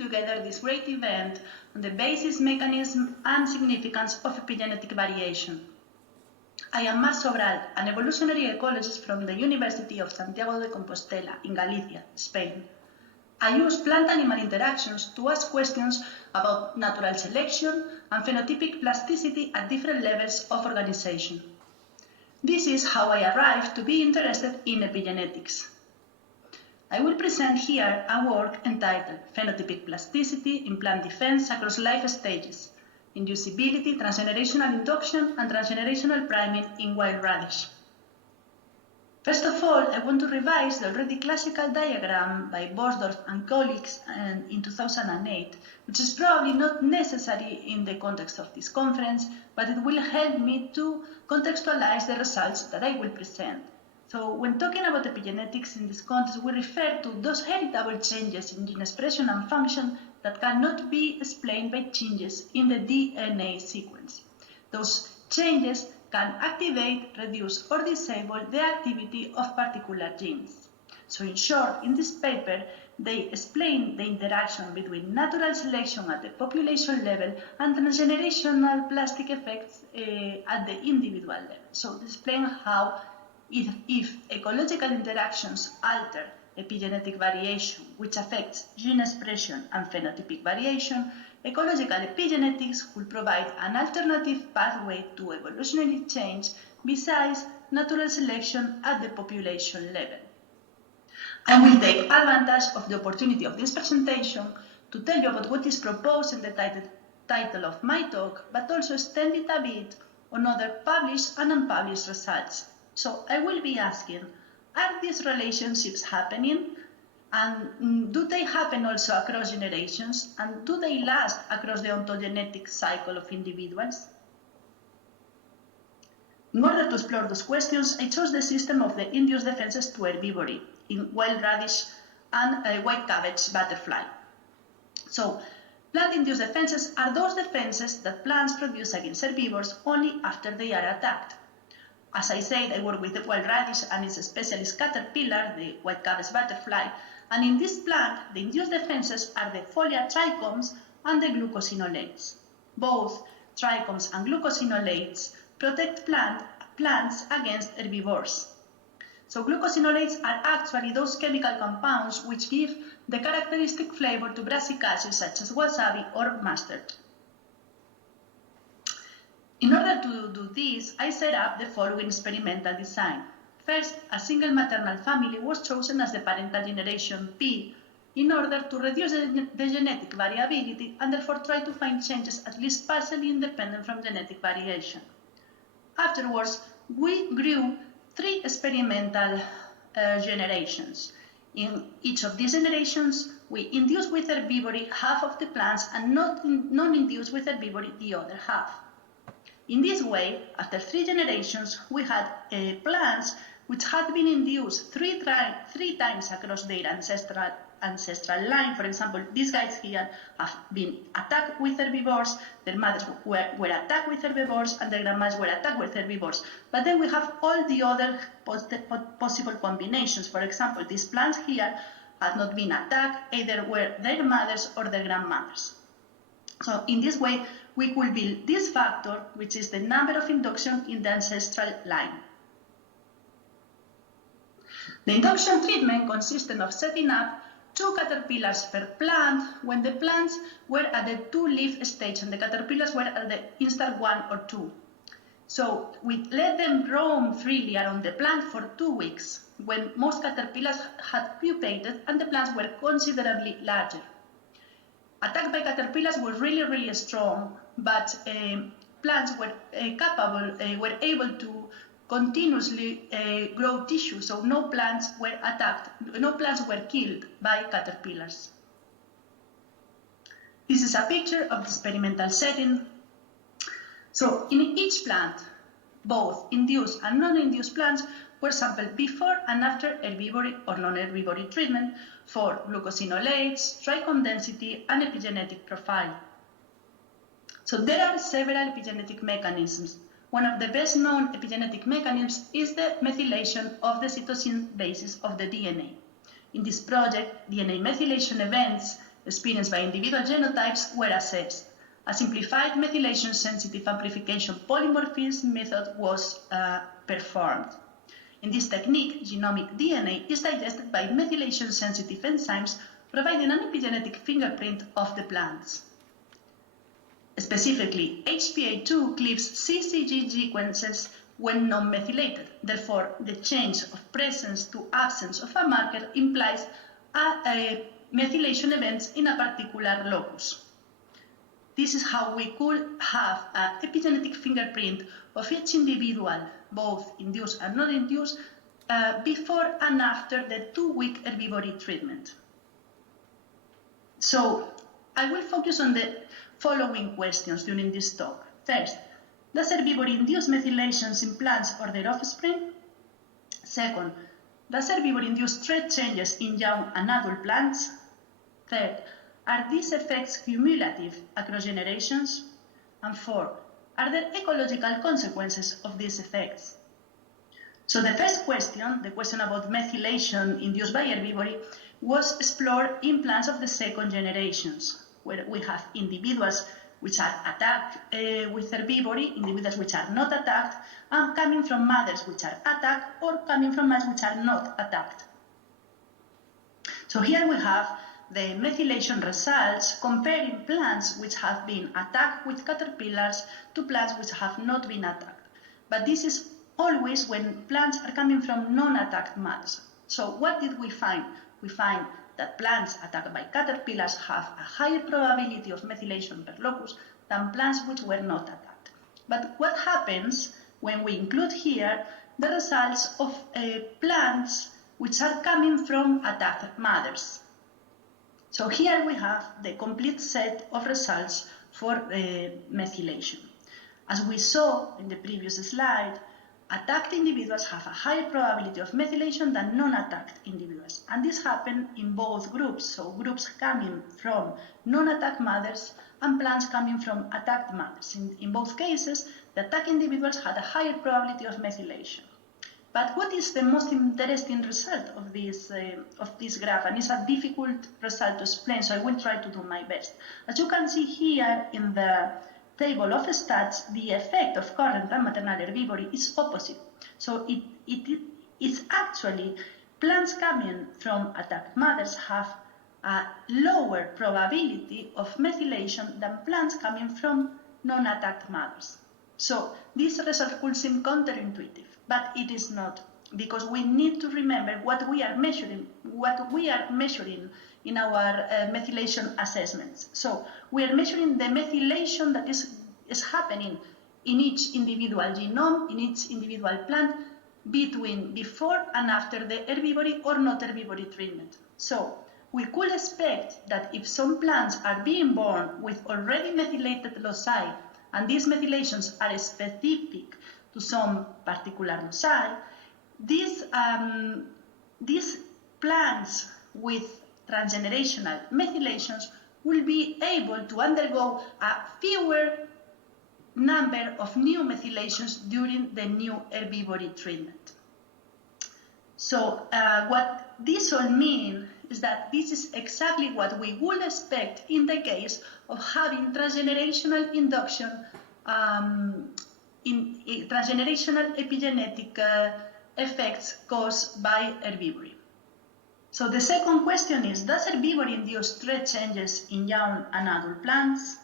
together this great event on the basis, mechanism, and significance of epigenetic variation. I am Marie Sobral, an evolutionary ecologist from the University of Santiago de Compostela in Galicia, Spain. I use plant-animal interactions to ask questions about natural selection and phenotypic plasticity at different levels of organization. This is how I arrived to be interested in epigenetics. I will present here a work entitled Phenotypic Plasticity in Plant Defense Across Life Stages, Inducibility, Transgenerational Induction, and Transgenerational Priming in Wild Radish. First of all, I want to revise the already classical diagram by Borsdorf and colleagues in 2008, which is probably not necessary in the context of this conference, but it will help me to contextualize the results that I will present. So when talking about epigenetics in this context, we refer to those heritable changes in gene expression and function that cannot be explained by changes in the DNA sequence. Those changes can activate, reduce, or disable the activity of particular genes. So in short, in this paper, they explain the interaction between natural selection at the population level and transgenerational plastic effects at the individual level. So they explain how if ecological interactions alter epigenetic variation, which affects gene expression and phenotypic variation, ecological epigenetics will provide an alternative pathway to evolutionary change besides natural selection at the population level. I will take advantage of the opportunity of this presentation to tell you about what is proposed in the title of my talk, but also extend it a bit on other published and unpublished results. So I will be asking, are these relationships happening? And do they happen also across generations? And do they last across the ontogenetic cycle of individuals? In order to explore those questions, I chose the system of the induced defenses to herbivory in wild radish and white cabbage butterfly. So, plant-induced defenses are those defenses that plants produce against herbivores only after they are attacked. As I said, I work with the wild radish and its specialist caterpillar, the white cabbage butterfly, and in this plant, the induced defenses are the foliar trichomes and the glucosinolates. Both trichomes and glucosinolates protect plants against herbivores. So glucosinolates are actually those chemical compounds which give the characteristic flavor to brassicacea such as wasabi or mustard. In order to do this, I set up the following experimental design. First, a single maternal family was chosen as the parental generation P in order to reduce the genetic variability and therefore try to find changes at least partially independent from genetic variation. Afterwards, we grew 3 experimental generations. In each of these generations, we induced with herbivory half of the plants and non-induced with herbivory the other half. In this way, after 3 generations, we had plants which had been induced three times across their ancestral line. For example, these guys here have been attacked with herbivores, their mothers were attacked with herbivores, and their grandmas were attacked with herbivores. But then we have all the other possible combinations. For example, these plants here had not been attacked, either were their mothers or their grandmothers. So in this way, we could build this factor, which is the number of induction in the ancestral line. The induction treatment consisted of setting up 2 caterpillars per plant when the plants were at the 2-leaf stage and the caterpillars were at the instar 1 or 2. So we let them roam freely around the plant for 2 weeks when most caterpillars had pupated and the plants were considerably larger. Attack by caterpillars was really strong, but plants were were able to continuously grow tissue, so no plants were attacked, no plants were killed by caterpillars. This is a picture of the experimental setting. So in each plant, both induced and non-induced plants were sampled before and after herbivory or non-herbivory treatment for glucosinolates, trichome density, and epigenetic profile. So there are several epigenetic mechanisms. One of the best known epigenetic mechanisms is the methylation of the cytosine basis of the DNA. In this project, DNA methylation events experienced by individual genotypes were assessed. A simplified methylation-sensitive amplification polymorphism method was performed. In this technique, genomic DNA is digested by methylation-sensitive enzymes, providing an epigenetic fingerprint of the plants. Specifically, HPA2 cleaves CCG sequences when non-methylated. Therefore, the change of presence to absence of a marker implies a methylation events in a particular locus. This is how we could have an epigenetic fingerprint of each individual, both induced and not induced, before and after the 2-week herbivory treatment. So I will focus on the following questions during this talk. First, does herbivory induce methylations in plants or their offspring? Second, does herbivory induce trait changes in young and adult plants? Third, are these effects cumulative across generations? And fourth, are there ecological consequences of these effects? So the first question, the question about methylation induced by herbivory, was explored in plants of the second generations, where we have individuals which are attacked with herbivory, individuals which are not attacked, and coming from mothers which are attacked or coming from mothers which are not attacked. So here we have the methylation results comparing plants which have been attacked with caterpillars to plants which have not been attacked. But this is always when plants are coming from non-attacked mothers. So what did we find? We find that plants attacked by caterpillars have a higher probability of methylation per locus than plants which were not attacked. But what happens when we include here the results of plants which are coming from attacked mothers? So here we have the complete set of results for methylation. As we saw in the previous slide, attacked individuals have a higher probability of methylation than non-attacked individuals. And this happened in both groups, so groups coming from non-attacked mothers and plants coming from attacked mothers. In both cases, the attacked individuals had a higher probability of methylation. But what is the most interesting result of this graph? And it's a difficult result to explain, so I will try to do my best. As you can see here in the table of stats, the effect of current and maternal herbivory is opposite. So it's actually plants coming from attacked mothers have a lower probability of methylation than plants coming from non-attacked mothers. So this result could seem counterintuitive, but it is not, because we need to remember what we are measuring in our methylation assessments. So we are measuring the methylation that is happening in each individual genome, in each individual plant, before and after the herbivory or not herbivory treatment. So we could expect that if some plants are being born with already methylated loci, and these methylations are specific to some particular loci, these plants with transgenerational methylations will be able to undergo a fewer number of new methylations during the new herbivory treatment. So what this all means is that this is exactly what we would expect in the case of having transgenerational induction in transgenerational epigenetic effects caused by herbivory. So the second question is, does herbivory induce trait changes in young and adult plants?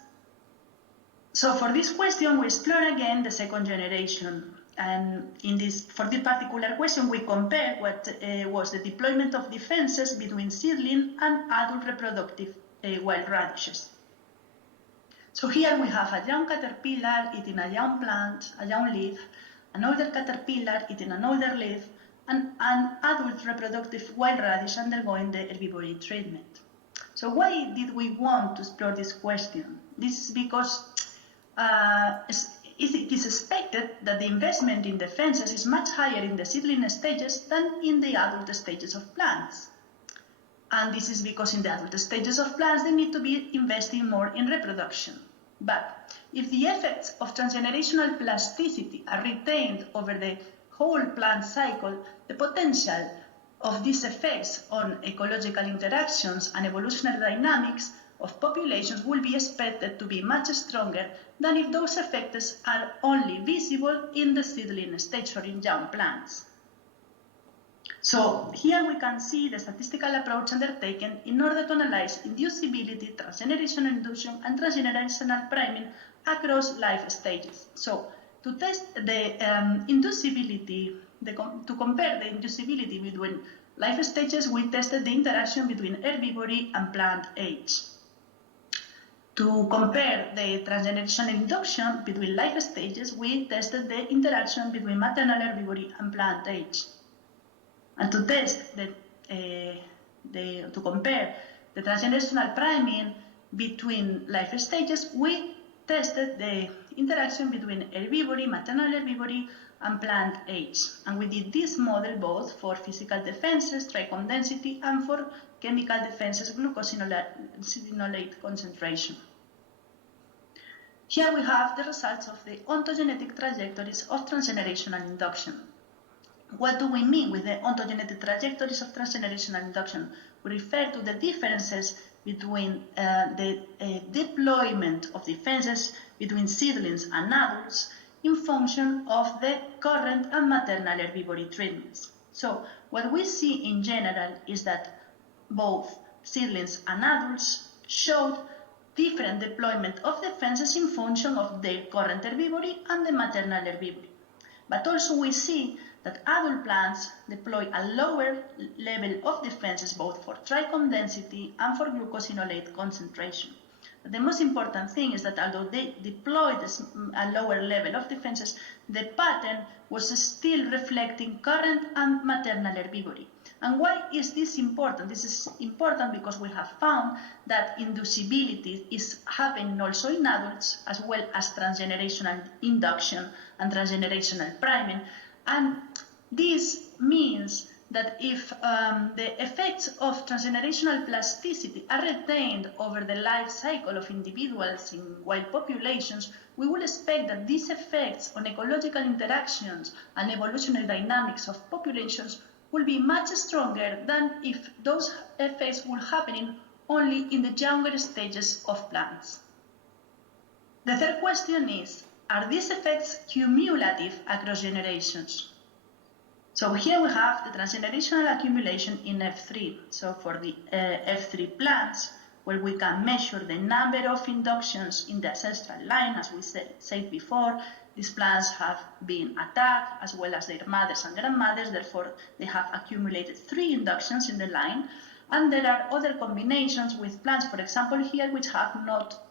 So for this question, we explore again the second generation. And for this particular question, we compare what was the deployment of defenses between seedling and adult reproductive wild radishes. So here we have a young caterpillar eating a young plant, a young leaf, an older caterpillar eating an older leaf, and an adult reproductive wild radish undergoing the herbivory treatment. So why did we want to explore this question? This is because it is expected that the investment in defenses is much higher in the seedling stages than in the adult stages of plants. And this is because in the adult stages of plants, they need to be investing more in reproduction. But if the effects of transgenerational plasticity are retained over the whole plant cycle, the potential of these effects on ecological interactions and evolutionary dynamics of populations will be expected to be much stronger than if those effects are only visible in the seedling stage or in young plants. So here we can see the statistical approach undertaken in order to analyze inducibility, transgenerational induction, and transgenerational priming across life stages. So to test the inducibility, to compare the inducibility between life stages, we tested the interaction between herbivory and plant age. To compare the transgenerational induction between life stages, we tested the interaction between maternal herbivory and plant age. And to test to compare the transgenerational priming between life stages, we tested the interaction between herbivory, maternal herbivory, and plant age. And we did this model both for physical defenses, trichome density, and for chemical defenses, glucosinolate concentration. Here we have the results of the ontogenetic trajectories of transgenerational induction. What do we mean with the ontogenetic trajectories of transgenerational induction? We refer to the differences between the deployment of defenses between seedlings and adults in function of the current and maternal herbivory treatments. So what we see in general is that both seedlings and adults showed different deployment of defenses in function of their current herbivory and the maternal herbivory. But also we see that adult plants deploy a lower level of defenses both for trichome density and for glucosinolate concentration. But the most important thing is that although they deployed a lower level of defenses, the pattern was still reflecting current and maternal herbivory. And why is this important? This is important because we have found that inducibility is happening also in adults, as well as transgenerational induction and transgenerational priming. And this means that if the effects of transgenerational plasticity are retained over the life cycle of individuals in wild populations, we would expect that these effects on ecological interactions and evolutionary dynamics of populations will be much stronger than if those effects were happening only in the younger stages of plants. The third question is, are these effects cumulative across generations? So here we have the transgenerational accumulation in F3. So for the F3 plants, where we can measure the number of inductions in the ancestral line, as we said before, these plants have been attacked, as well as their mothers and grandmothers, therefore they have accumulated 3 inductions in the line. And there are other combinations with plants, for example here, which have not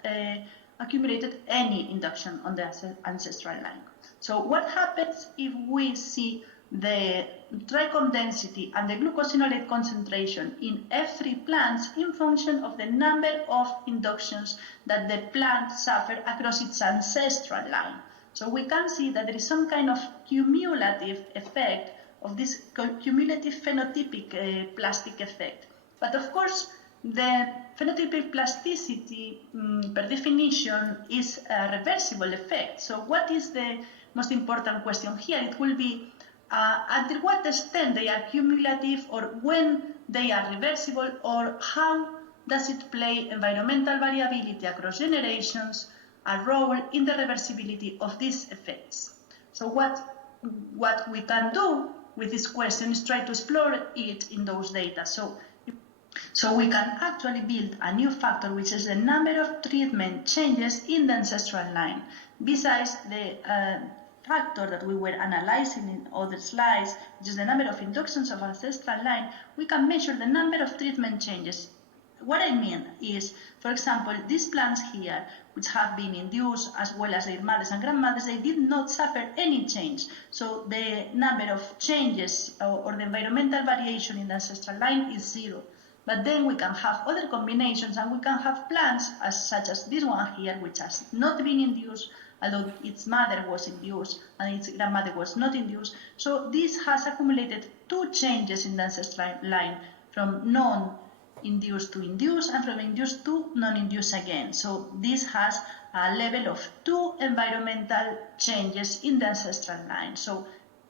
accumulated any induction on the ancestral line. So what happens if we see the trichome density and the glucosinolate concentration in F3 plants in function of the number of inductions that the plant suffered across its ancestral line? So we can see that there is some kind of cumulative effect of this cumulative phenotypic plastic effect. But of course, the phenotypic plasticity, per definition, is a reversible effect. So what is the most important question here? It will be until what extent they are cumulative, or when they are reversible, or how does it play environmental variability across generations a role in the reversibility of these effects. So what we can do with this question is try to explore it in those data. So we can actually build a new factor, which is the number of treatment changes in the ancestral line. Besides the factor that we were analyzing in other slides, which is the number of inductions of ancestral line, we can measure the number of treatment changes. What I mean is, for example, these plants here, which have been induced, as well as their mothers and grandmothers, they did not suffer any change. So the number of changes or the environmental variation in the ancestral line is 0. But then we can have other combinations, and we can have plants such as this one here, which has not been induced, although its mother was induced and its grandmother was not induced. So this has accumulated 2 changes in the ancestral line, from non-induced to induced, and from induced to non-induced again. So this has a level of 2 environmental changes in the ancestral line. So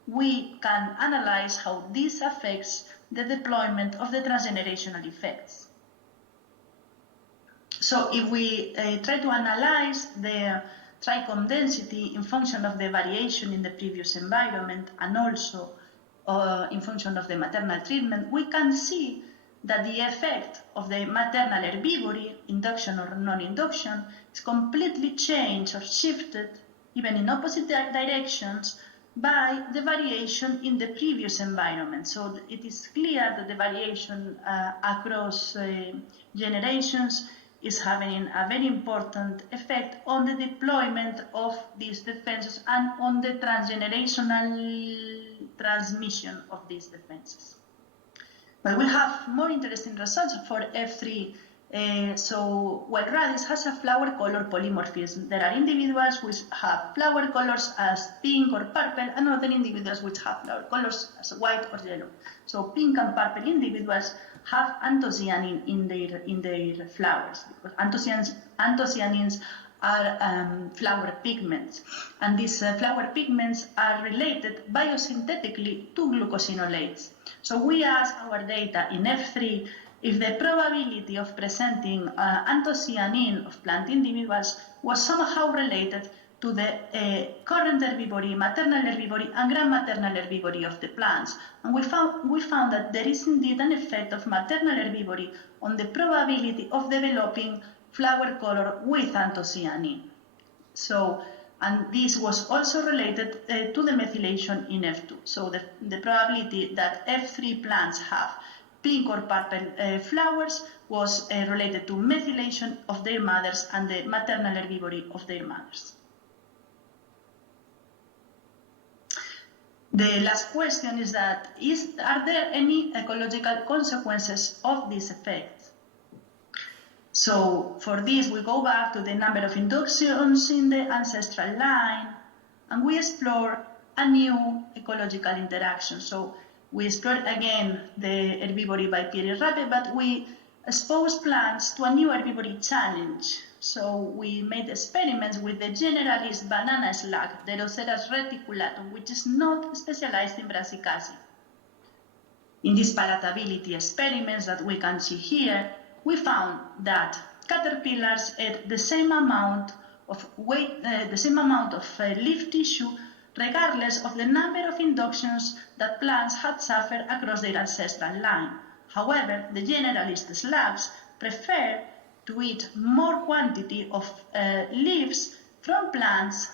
we can analyze how this affects the deployment of the transgenerational effects. So if we try to analyze the trichome density in function of the variation in the previous environment and also in function of the maternal treatment, we can see that the effect of the maternal herbivory, induction or non-induction, is completely changed or shifted, even in opposite directions, by the variation in the previous environment. So it is clear that the variation across generations is having a very important effect on the deployment of these defenses and on the transgenerational transmission of these defenses. But we have more interesting results for F3. So while radish has a flower color polymorphism, there are individuals which have flower colors as pink or purple, and other individuals which have flower colors as white or yellow. So pink and purple individuals have anthocyanin in their flowers, because anthocyanins are flower pigments, and these flower pigments are related biosynthetically to glucosinolates. So we asked our data in F3 if the probability of presenting anthocyanin of plant individuals was somehow related to the current herbivory, maternal herbivory, and grandmaternal herbivory of the plants. And we found that there is indeed an effect of maternal herbivory on the probability of developing flower color with anthocyanin. So, and this was also related to the methylation in F2. So the probability that F3 plants have pink or purple flowers was related to methylation of their mothers and the maternal herbivory of their mothers. The last question is that, are there any ecological consequences of this effect? So for this, we go back to the number of inductions in the ancestral line, and we explore a new ecological interaction. So we explored again the herbivory by Pierre Rappe, but we exposed plants to a new herbivory challenge. So we made experiments with the generalist banana slug, the Roseras reticulatum, which is not specialized in brassicacea. In these palatability experiments that we can see here, we found that caterpillars ate the same amount of leaf tissue, regardless of the number of inductions that plants had suffered across their ancestral line. However, the generalist slugs prefer to eat more quantity of leaves from plants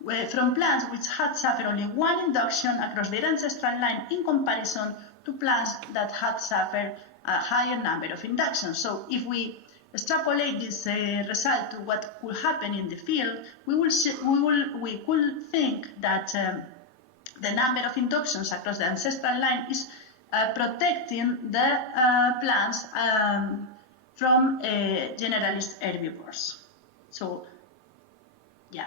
which had suffered only one induction across their ancestral line in comparison to plants that had suffered a higher number of inductions. So if we extrapolate this result to what could happen in the field, we could think that the number of inductions across the ancestral line is protecting the plants from generalist herbivores. So, yeah.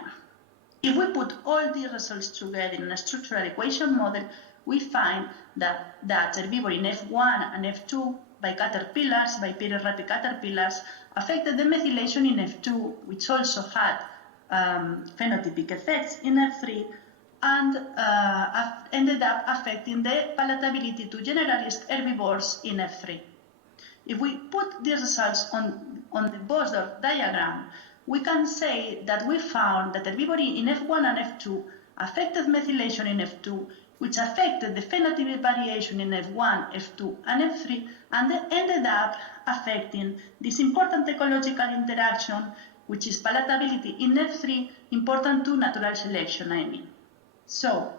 If we put all these results together in a structural equation model, we find that herbivory in F1 and F2 by caterpillars, by Pierre Rappe caterpillars, affected the methylation in F2, which also had phenotypic effects in F3, and ended up affecting the palatability to generalist herbivores in F3. If we put these results on the Bosdorff diagram, we can say that we found that herbivory in F1 and F2 affected methylation in F2, which affected the phenotypic variation in F1, F2, and F3, and they ended up affecting this important ecological interaction, which is palatability in F3, important to natural selection, I mean. So,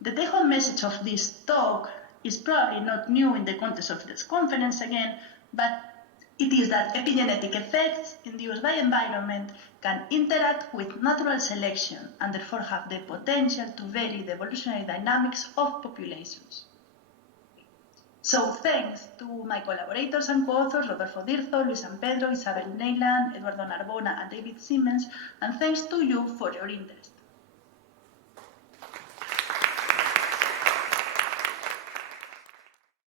the take-home message of this talk is probably not new in the context of this conference again, but it is that epigenetic effects induced by environment can interact with natural selection and therefore have the potential to vary the evolutionary dynamics of populations. So thanks to my collaborators and co-authors, Rodolfo Dirzo, Luis San Pedro, Isabel Neyland, Eduardo Narbona, and David Siemens, and thanks to you for your interest.